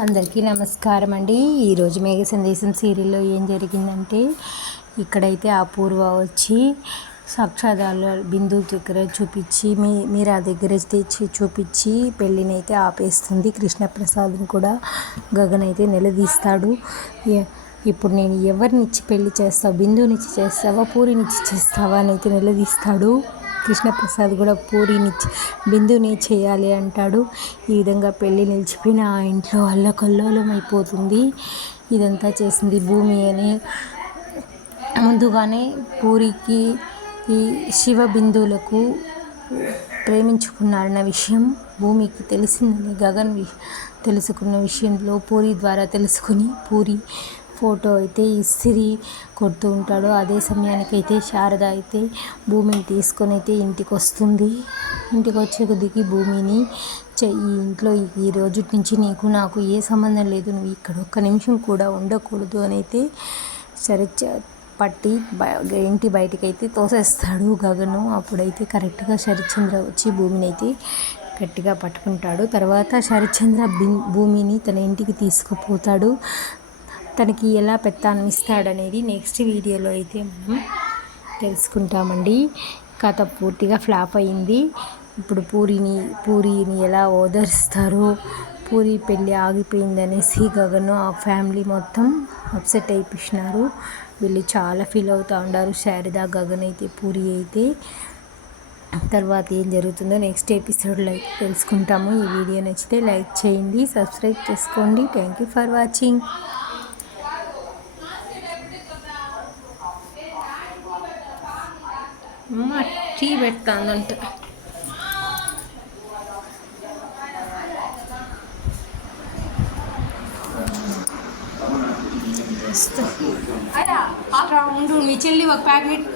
అందరికీ నమస్కారం అండి. ఈరోజు మేఘ సందేశం సీరియల్లో ఏం జరిగిందంటే, ఇక్కడైతే అపూర్వ వచ్చి సాక్షాధాల బిందు దగ్గర చూపించి మీరా దగ్గర తెచ్చి చూపించి పెళ్ళినైతే ఆపేస్తుంది. కృష్ణప్రసాద్ని కూడా గగన్ అయితే నిలదీస్తాడు. ఇప్పుడు నేను ఎవరినిచ్చి పెళ్లి చేస్తావు, బిందునిచ్చి చేస్తావా పూరినిచ్చి చేస్తావా అని అయితే నిలదీస్తాడు. కృష్ణప్రసాద్ కూడా పూరినిచ్చి బిందుని చేయాలి అంటాడు. ఈ విధంగా పెళ్ళి నిలిచిపోయిన ఆ ఇంట్లో అల్లకల్లోలం అయిపోతుంది. ఇదంతా చేసింది భూమి అని ముందుగానే పూరికి ఈ శివ బిందువులకు ప్రేమించుకున్నారన్న విషయం భూమికి తెలిసిందని గగన్ తెలుసుకున్న విషయంలో పూరి ద్వారా తెలుసుకుని పూరి ఫోటో అయితే ఇస్త్రీ కొడుతూ ఉంటాడు. అదే సమయానికి అయితే శారద అయితే భూమిని తీసుకొని అయితే ఇంటికి వస్తుంది. ఇంటికి వచ్చే కొద్దికి భూమిని ఈ ఇంట్లో ఈ రోజు నుంచి నీకు నాకు ఏ సంబంధం లేదు, నువ్వు ఇక్కడ ఒక్క నిమిషం కూడా ఉండకూడదు అని అయితే పట్టి ఇంటి బయటకు అయితే తోసేస్తాడు గగను. అప్పుడైతే కరెక్ట్గా శరత్చంద్ర వచ్చి భూమిని అయితే గట్టిగా పట్టుకుంటాడు. తర్వాత శరత్చంద్ర భూమిని తన ఇంటికి తీసుకుపోతాడు. తనకి ఎలా పెత్తనం ఇస్తాడనేది నెక్స్ట్ వీడియోలో అయితే మనం తెలుసుకుంటామండి. కథ పూర్తిగా ఫ్లాప్ అయింది. ఇప్పుడు పూరిని ఎలా ఓదారుస్తారో, పూరి పెళ్ళి ఆగిపోయిందనేసి గగను ఆ ఫ్యామిలీ మొత్తం అప్సెట్ అయిపోయినారు. వీళ్ళు చాలా ఫీల్ అవుతూ ఉన్నారు. శారద గగన్ అయితే పూరి అయితే. తర్వాత ఏం జరుగుతుందో నెక్స్ట్ ఎపిసోడ్లో అయితే తెలుసుకుంటాము. ఈ వీడియో నచ్చితే లైక్ చేయండి, సబ్స్క్రైబ్ చేసుకోండి. Thank you for watching. Tea పెడతానంట. ఉండు, మీ చెల్లి ఒక ప్యాకెట్